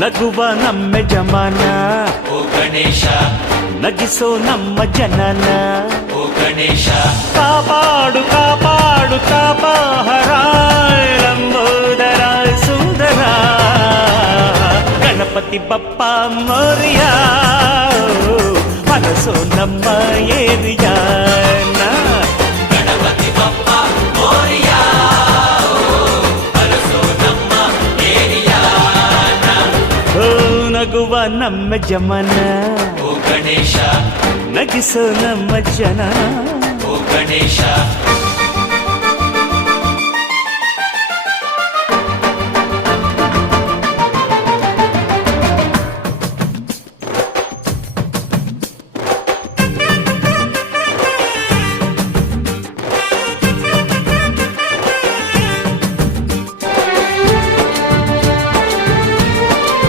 ನಗುವ ನಮ್ಮ ಜಮಾನ ಓ ಗಣೇಶ ನಗಿಸೋ ನಮ್ಮ ಜನನ ಓ ಗಣೇಶ ಕಾಪಾಡು ಕಾಪಾಡು ತಾಪಹರ ಲಂಬೋದರ ಸುಂದರ ಗಣಪತಿ ಬಪ್ಪ ಮೋರಿಯ ಮನಸೋ ನಮ್ಮ ಏರಿಯಾನ ಗಣಪತಿ ಬಪ್ಪ ಮೋರಿಯ ಅರಸೋ ನಮ್ಮ ಏರಿಯಾನ ಓ ನಗುವ ನಮ್ಮ ಜಮನ ಓ ಗಣೇಶ ನಗಿಸೋ ನಮ್ಮ ಜನ ಓ ಗಣೇಶ